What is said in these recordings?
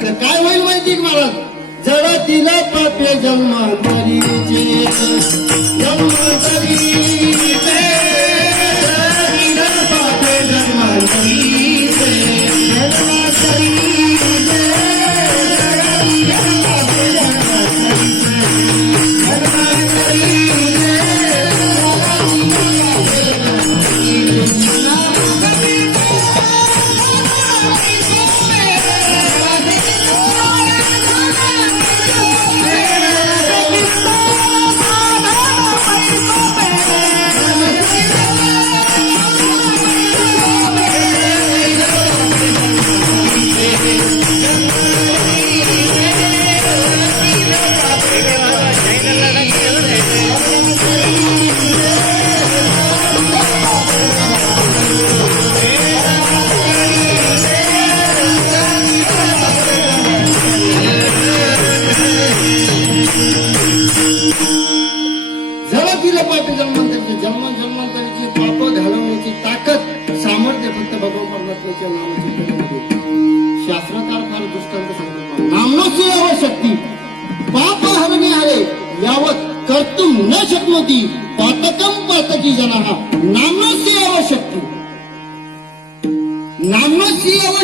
तर काय होईल माहिती मला महाराज? जडतील पापे जन्मांतरीचे जन्म न शक्नोती पातकम पातकी जना. नामनोची याव शक्ती नामनोची याव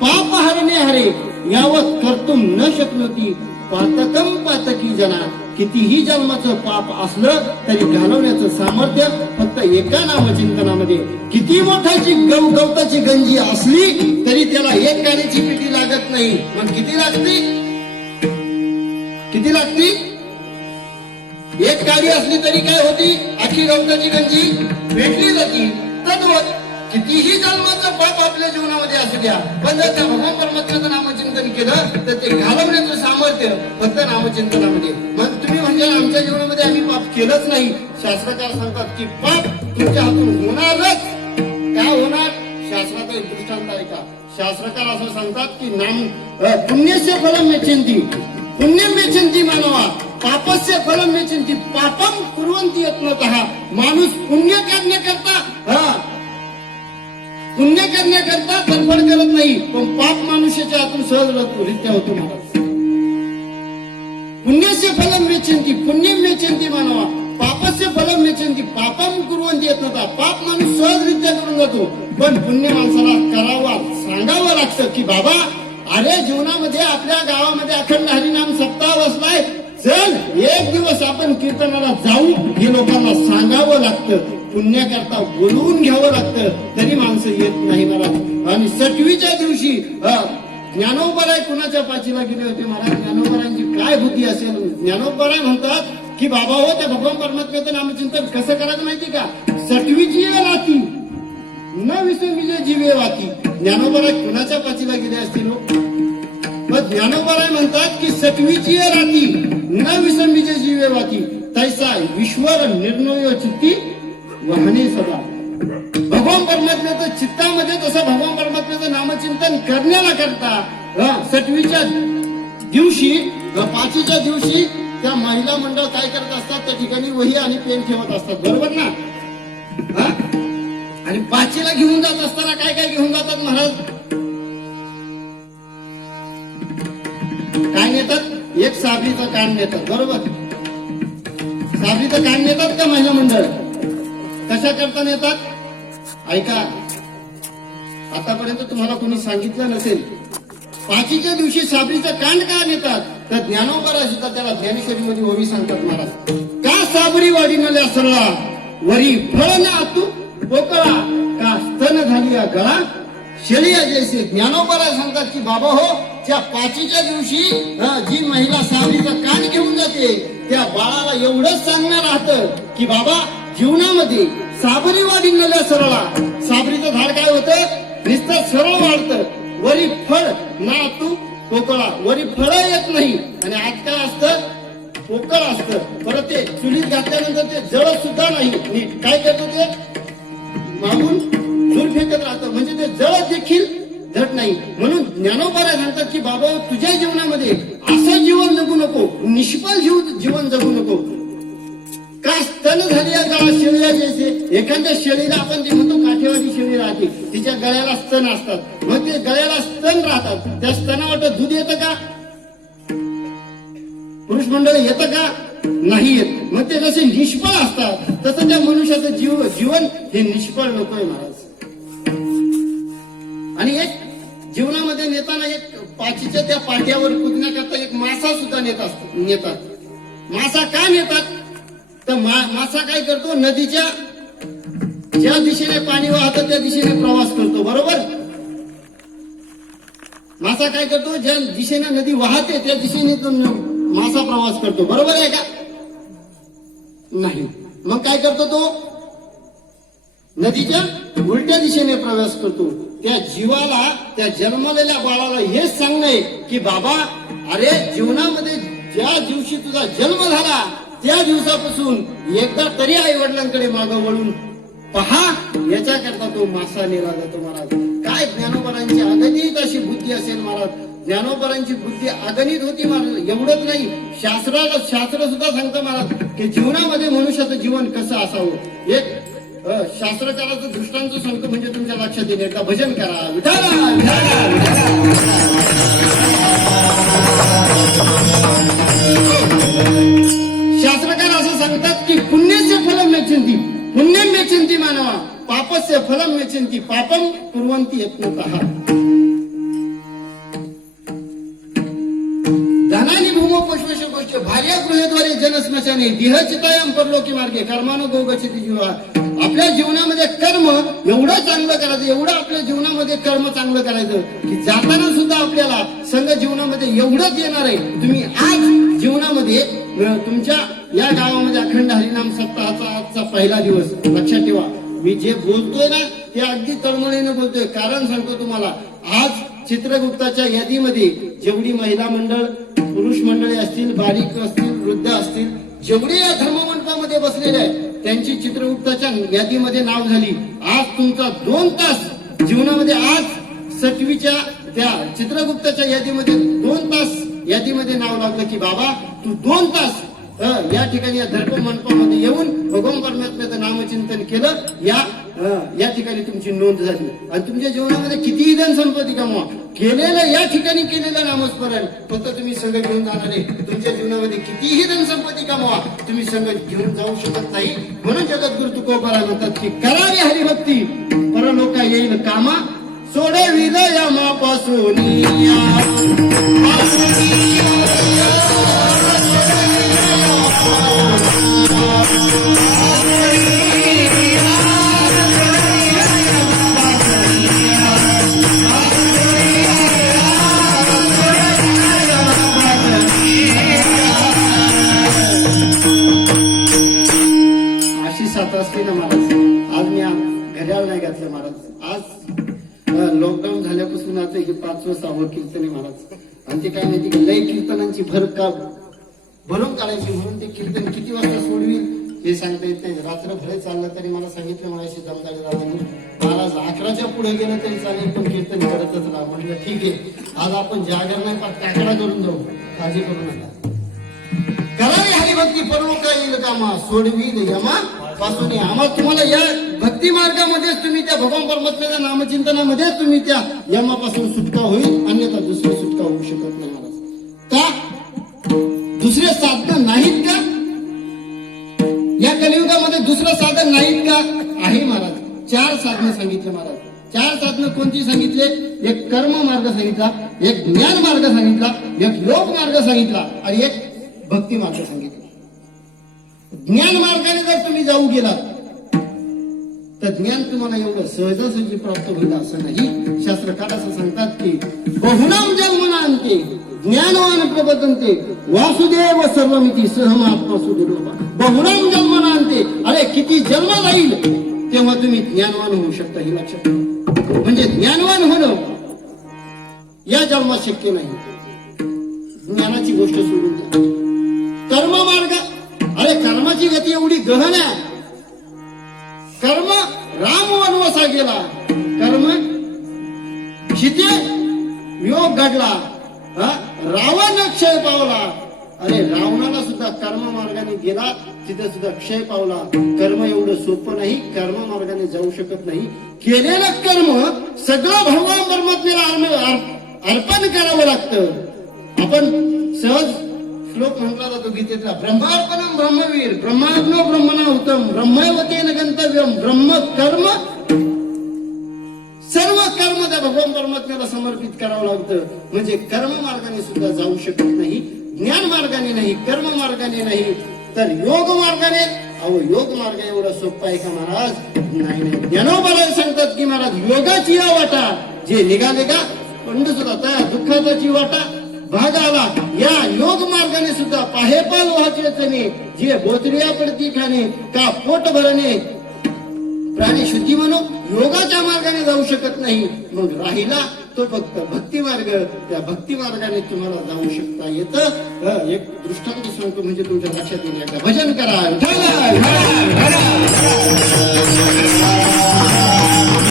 पाप हरणे हरे यावत कर्तुम न शक्नोती पातकम पातकी जना. कितीही जन्माचं पाप असलं तरी घालवण्याचं सामर्थ्य फक्त एका नामचिंतनामध्ये. किती मोठाची गव गवताची गंजी असली तरी त्याला एक गाडीची पिटी लागत नाही. पण किती लागते? किती लागते? एक गाडी असली तरी काय होती? अशी गवताची गंजी भेटली जाती. तद्वत कितीही जन्माचं पाप आपल्या जीवनामध्ये असू द्या पण जर त्या भगवान परमात्म्याचं नामचिंतन केलं तर ते घालवण्याचं सामर्थ्य फक्त नामचिंतनामध्ये. मग तुम्ही म्हणजे आमच्या जीवनामध्ये आम्ही पाप केलंच नाही. शास्त्रकार सांगतात की पाप तुमच्या हातून होणारच. काय होणार? शास्त्राचा एक दृष्टांत ऐका का? शास्त्रकार असं सांगतात की नाम पुण्यस्य फलम मेचिंती पुण्य मेचिंती मानवा. पापस्य फलम मेचिंती पापम कुरवंती यत्नतः। माणूस पुण्य करण्याकरता हा। पुण्य करण्याकरता धडपड करत नाही। पण पाप मानुष्याच्या हातून सहज रित्या होतो महाराज पुण्यस्य फलम वेचिंती पुण्यम वेचिंती मानवा। पापस्य फलम वेचिंती पापम कुरवंती येत नव्हता पाप माणूस सहजरित्या करून जातो पण पुण्य माणसाला करावा सांगावं लागतं की बाबा अरे जीवनामध्ये आपल्या गावामध्ये अखंड हरिनाम सप्ताह बसलाय चल एक दिवस आपण कीर्तनाला जाऊ हे लोकांना सांगावं लागतं. पुण्याकरता बोलवून घ्यावं लागतं. तरी माणसं येत नाही महाराज. आणि सटवीच्या दिवशी ज्ञानोबराय कुणाच्या पाचीला गेले होते महाराज? ज्ञानोबरायांची काय बुद्धी असेल? ज्ञानोबराय म्हणतात की बाबा हो त्या भगवान परमात्म्याचं नामचिंतन कसं करायचं माहिती का? सटवीची आहे राती. न विजय जीवे वाती ज्ञानोबराय कुणाच्या पाचीला गेले असतील हो? मग ज्ञानोबाराय म्हणतात की सटवीची राती न विसंबीचे जीवे वाती. तैसा ईश्वर निर्णय चित्ती वाहने सदा. भगवान परमात्म्याचं चित्तामध्ये तसं भगवान परमात्म्याचं नामचिंतन करण्याला करता सटवीच्या दिवशी पाचवीच्या पाचीच्या दिवशी त्या महिला मंडळ काय करत असतात? त्या ठिकाणी वही आणि पेन ठेवत असतात. बरोबर ना? आणि पाचीला घेऊन जात असताना काय काय घेऊन जातात महाराज? काय नेतात एक साबरीचं कान नेतात बरोबर? साबरीचं कान नेतात का महिला मंडळ? कशा करता नेतात? ऐका आतापर्यंत तुम्हाला कोणी सांगितलं नसेल. पाचीच्या दिवशी साबरीचं कांड का नेतात? तर ज्ञानोबरा सुद्धा त्याला ज्ञानेश्वरीमध्ये ओवी सांगतात महाराज. का साबरी वाडी नल्या सरळा वरी फळ ना तू पोकळा. का स्तन झाली गळा? शेलिया जैसे. ज्ञानोबरा सांगतात की बाबा हो त्या पाचीच्या दिवशी जी महिला साबरीचं कान घेऊन जाते त्या बाळाला एवढंच सांगणार राहत की बाबा जीवनामध्ये साबरी वाढी नल्या सरळा. साबरीचं झाड काय होतं? नुसतं सरळ वाढतं. वरी फळ ना तू पोकळा. वरी फळ येत नाही. आणि आज काय असतं? पोकळ असतं. परत ते चुलीत घातल्यानंतर ते जळत सुद्धा नाही. नीट काय करतो ते? मागून दूर फेकत राहतं. म्हणजे ते जळत देखील धट नाही. म्हणून ज्ञानोबारा सांगतात की बाबा तुझ्या जीवनामध्ये असं जीवन जगू नको निष्फळ जीव जीवन जगू नको. काय स्तन झाली आहे का जैसे एखाद्या शेळीला आपण जे म्हणतो काठेवाडी शेळी राहते. तिच्या गळ्याला स्तन असतात. मग ते गळ्याला स्तन राहतात. त्या स्तनावर दूध येतं का? पुरुष मंडळ येतं का? नाही येत. मग ते जसे निष्फळ असतात तसं त्या मनुष्याचं जीव जीवन हे निष्फळ नकोय महाराज आणि एक जीवनामध्ये नेताना एक पाचीच्या त्या पाट्यावर कुदण्याकरता एक मासा सुद्धा नेत असतो नेतात. मासा का नेतात? तर मा- मासा काय करतो? नदीच्या ज्या दिशेने पाणी वाहतं त्या दिशेने प्रवास करतो बरोबर? मासा काय करतो? ज्या दिशेने नदी वाहते त्या दिशेने तो मासा प्रवास करतो बरोबर आहे का? नाही. मग काय करतो तो? नदीच्या उलट्या दिशेने प्रवास करतो. त्या जीवाला त्या जन्मलेल्या बाळाला हेच सांगणे की बाबा अरे जीवनामध्ये ज्या दिवशी तुझा जन्म झाला त्या दिवसापासून एकदा तरी आई वडिलांकडे मागं वळून पहा याच्याकरता तो मासा नेला जातो महाराज. काय ज्ञानोबरांची अगणित अशी बुद्धी असेल महाराज? ज्ञानोबरांची बुद्धी अगणित होती महाराज. एवढंच नाही शास्त्राला शास्त्र सुद्धा सांगतं महाराज की जीवनामध्ये मनुष्याचं जीवन कसं असावं? एक शास्त्रकाराचं दृष्टांत सांगतो म्हणजे तुमच्या लक्षात येईल. एकदा भजन करा. विठाला शास्त्रकार असं सांगतात की पुण्यचे फलम मेचिंती पुण्यम मेचिंती मानवा. पापस्य फलम मेचिंती पापम कुर्वंती यत्नतः धनानी भार्या गृहद्वारे जनस्मशाने. देहचितायम परलोकी मार्गे कर्मानो गोगचिती जीवा. आपल्या जीवनामध्ये कर्म एवढं चांगलं करायचं एवढं आपल्या जीवनामध्ये कर्म चांगलं करायचं की जाताना सुद्धा आपल्याला संघ जीवनामध्ये एवढंच येणार आहे. तुम्ही आज जीवनामध्ये तुमच्या या गावामध्ये अखंड हरिनाम सप्ताहाचा आजचा पहिला दिवस लक्षात ठेवा. मी जे बोलतोय ना ते अगदी तळमळीनं बोलतोय. कारण सांगतो तुम्हाला आज चित्रगुप्ताच्या यादीमध्ये जेवढी महिला मंडळ पुरुष मंडळी असतील बारीक असतील वृद्ध असतील जेवढे या धर्ममंडपामध्ये बसलेले आहेत त्यांची चित्रगुप्ताच्या यादीमध्ये नाव झाली. आज तुमचा दोन तास जीवनामध्ये आज सटवीच्या त्या चित्रगुप्ताच्या यादीमध्ये दोन तास यादीमध्ये नाव लागलं की बाबा तू दोन तास या ठिकाणी या धर्म मंडपामध्ये येऊन भगवान परमात्म्याचं नामचिंतन केलं. या या ठिकाणी तुमची नोंद झाली. आणि तुमच्या जीवनामध्ये कितीही धन संपत्ती कमवा. केलेलं या ठिकाणी केलेलं नामस्मरण फक्त तुम्ही संघ घेऊन जाणार आहे तुमच्या जीवनामध्ये कितीही धन संपत्ती कमवा तुम्ही संघ घेऊन जाऊ शकत नाही. म्हणून जगद्गुरु तुकोबारा म्हणतात की करावी हरिभक्ती. परलोका येईल कामा सोडे विदया मापासून अशी असते ना महाराज. आज मी घड्याळ नाही घातलं महाराज. आज लॉकडाऊन झाल्यापासून आता हे पाचवं सहावं कीर्तन आहे महाराज. आणि ते काय माहिती की लय कीर्तनांची भर का भरून काढायची म्हणून ते कीर्तन किती वाजता सोडवी हे सांगता येत नाही. रात्रभर चाललं तरी मला सांगितलं माझ्याशी जमदारी दादांनी महाराज अकराच्या पुढे गेलं तरी चालेल पण कीर्तन करतच राहा. म्हटलं ठीक आहे. आज आपण जागर नाही पण काकडा करून जाऊ. काळजी करू नका. करावी हरिभक्ती परलोका येईल कामा सोडवी यमा पासून ये. आम्हाला तुम्हाला या भक्ती मार्गामध्येच तुम्ही त्या भगवान परमात्म्याच्या नामचिंतनामध्येच तुम्ही त्या यमापासून सुटका होईल अन्यथा दुसरी सुटका होऊ शकत नाही महाराज. का? दुसरे साधन नाहीत का? या कलियुगामध्ये दुसरं साधन नाहीत का? आहे महाराज. चार साधनं सांगितले महाराज. चार साधनं कोणती सांगितले? एक कर्म मार्ग सांगितला एक ज्ञान मार्ग सांगितला एक योग मार्ग सांगितला आणि एक भक्ती मार्ग सांगितला. ज्ञान मार्गाने जर तुम्ही जाऊ गेलात तर ज्ञान तुम्हाला एवढं सहजासहजी प्राप्त होईल असं नाही. शास्त्रकार असं सांगतात की बहुनाम जन्मनांते ज्ञानवान प्रबदनते वासुदेव सर्वमिती सहमात्मा सुदुर्लभा बहुनाम जन्मनांते अरे किती जन्म जाईल तेव्हा तुम्ही ज्ञानवान होऊ शकता हे लक्षात म्हणजे ज्ञानवान होणं या जन्मात शक्य नाही. ज्ञानाची गोष्ट सोडून कर्म मार्ग अरे कर्माची गती एवढी गहन आहे. कर्म राम वनवासा गेला. कर्म शिते योग घडला. हा? रावण क्षय पावला. अरे रावणाला सुद्धा कर्म मार्गाने गेला तिथे सुद्धा क्षय पावला. कर्म एवढं सोपं नाही कर्म मार्गाने जाऊ शकत नाही. केलेलं कर्म सगळं भगवान परमात्म्याला अर्पण करावं लागतं. आपण सहज श्लोक म्हटला जातो गीतेचा ब्रह्मार्पणम ब्रह्मवीर ब्रह्माग्नो ब्रह्मणा उत्तम ब्रह्मवतेन गंतव्यम ब्रह्म कर्म सर्व कर्म त्या भगवान परमात्म्याला समर्पित करावं लागतं. म्हणजे कर्म मार्गाने सुद्धा जाऊ शकत नाही ज्ञान मार्गाने नाही कर्म मार्गाने नाही तर योग मार्गाने अहो योग मार्ग एवढा सोपा आहे का महाराज? नाही नाही. ज्ञानोबाला सांगतात की महाराज योगाची या वाटा जे निघाले का पंडित होता दुःखाचा दुःखाची वाटा भागावा या योग मार्गाने सुद्धा पाहेपाल वाचने जे बोचरिया पडती खाणे का पोट भरणे प्राणी शुद्धी म्हणून योगाच्या मार्गाने जाऊ शकत नाही मग राहिला तो फक्त भक्ती मार्ग त्या भक्ती मार्गाने तुम्हाला जाऊ शकता येतं एक दृष्टांत सांगतो म्हणजे तुमच्या लक्षात येईल का भजन करा